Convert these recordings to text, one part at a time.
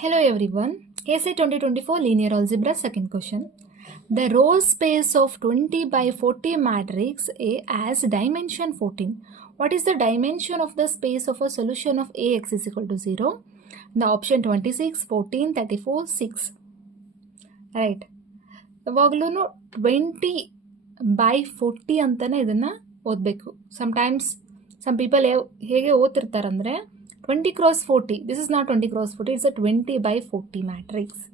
Hello everyone. Essay 2024 Linear Algebra second question. The row space of 20 by 40 matrix A has dimension 14. What is the dimension of the space of a solution of Ax is equal to 0? The option 26, 14, 34, 6. Right. ಯಾವಾಗಲೂ 20 by 40 ಅಂತಲೇ ಇದನ್ನು ಓದಬೇಕು. Some people ಹೇಗೆ ಓದ್ತಿರ್ತಾರಂದರೆ 20 cross 40, this is not 20 cross 40, it's a 20 by 40 matrix.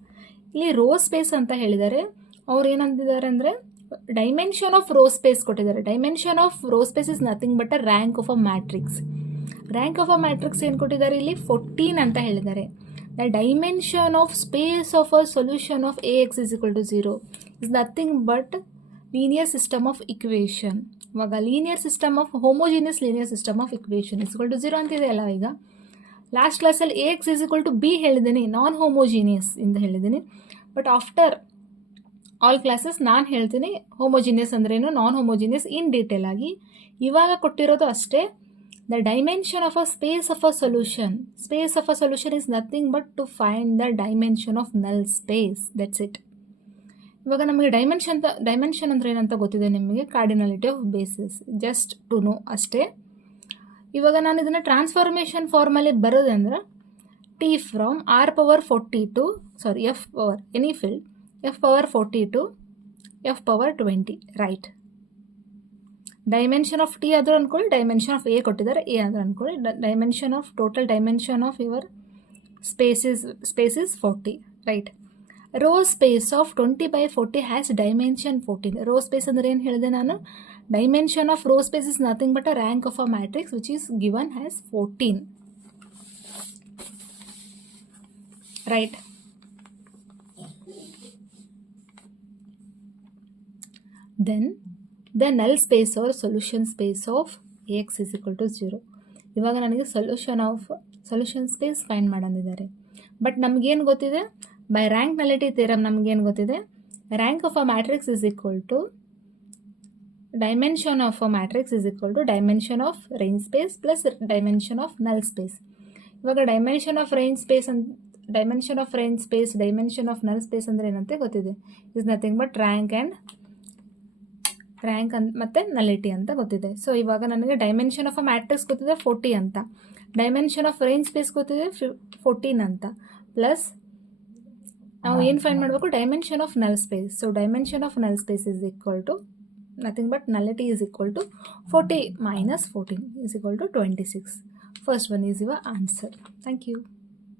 ಇಲ್ಲಿ row space ಅಂತ ಹೇಳಿದ್ದಾರೆ. ಅವ್ರು ಏನಂತಿದ್ದಾರೆ ಅಂದರೆ ಡೈಮೆನ್ಷನ್ ಆಫ್ ರೋ ಸ್ಪೇಸ್ ಕೊಟ್ಟಿದ್ದಾರೆ. Dimension of row space is nothing but a rank of a matrix. Rank of a matrix ಏನು ಕೊಟ್ಟಿದ್ದಾರೆ ಇಲ್ಲಿ 14 ಅಂತ ಹೇಳಿದ್ದಾರೆ. The dimension of space of a solution of Ax is equal to 0 is nothing but linear system of equation. ಇವಾಗ linear system of homogeneous linear system of equation is equal to 0 ಅಂತಿದೆ ಅಲ್ಲ. ಈಗ last ಕ್ಲಾಸಲ್ಲಿ Ax is equal to B ಹೇಳಿದ್ದೀನಿ, non homogeneous ಇಂದ ಹೇಳಿದ್ದೀನಿ. But after all classes ನಾನು ಹೇಳ್ತೀನಿ ಹೋಮೋಜಿನಿಯಸ್ ಅಂದ್ರೇನು, ನಾನ್ ಹೋಮೋಜಿನಿಯಸ್ ಇನ್ ಡೀಟೇಲ್ ಆಗಿ. ಇವಾಗ ಕೊಟ್ಟಿರೋದು ಅಷ್ಟೇ. The dimension of a space of a solution. Space of a solution is nothing but to find the dimension of null space. That's it. ಇವಾಗ ನಮಗೆ dimension ಅಂದರೆ ಏನಂತ ಗೊತ್ತಿದೆ ನಿಮಗೆ, cardinality of basis, just to know ಅಷ್ಟೇ. ಇವಾಗ ನಾನು ಇದನ್ನು ಟ್ರಾನ್ಸ್ಫಾರ್ಮೇಷನ್ ಫಾರ್ಮಲ್ಲಿ ಬರೋದು ಅಂದ್ರೆ T from R power 40 to F power any field F power 40 to F power 20. Right. Dimension of T ಆದರೂ ಅಂದ್ಕೊಳ್ಳಿ, ಡೈಮೆನ್ಷನ್ ಆಫ್ ಎ ಕೊಟ್ಟಿದ್ದಾರೆ, ಎ ಆದರೂ ಅಂದ್ಕೊಳ್ಳಿ. Dimension of total dimension of your space is 40. Right. Row space of 20 by 40 has dimension 14. Row space ಅಂದರೆ ಏನು ಹೇಳಿದೆ ನಾನು? Dimension of row space is nothing but a rank of a matrix which is given has 14. Right. Then the null space are solution space of Ax is equal to 0. ಇವಾಗ ನನಗೆ solution space find ಮಾಡಂದಿದ್ದಾರೆ. But ನಮಗೇನು ಗೊತ್ತಿದೆ? By rank nullity theorem ನಮಗೇನು ಗೊತ್ತಿದೆ? Rank of a matrix is equal to dimension of a matrix is equal to dimension of range space plus dimension of null space. ಇವಾಗ dimension of range space dimension of null space ಅಂದರೆ ಏನಂತೆ ಗೊತ್ತಿದೆ. Is nothing but rank ಮತ್ತು ನಲಿಟಿ ಅಂತ ಗೊತ್ತಿದೆ. So ಇವಾಗ ನನಗೆ dimension of a matrix ಗೊತ್ತಿದೆ 40 ಅಂತ, ಡೈಮೆನ್ಷನ್ ಆಫ್ ರೇಂಜ್ ಸ್ಪೇಸ್ ಗೊತ್ತಿದೆ 14 ಅಂತ, ಪ್ಲಸ್ ನಾವು ಏನು ಫೈಂಡ್ ಮಾಡಬೇಕು? Dimension of null space. So dimension of null space is equal to nothing but nullity is equal to 40 minus 14 is equal to 26. First one is your answer. Thank you.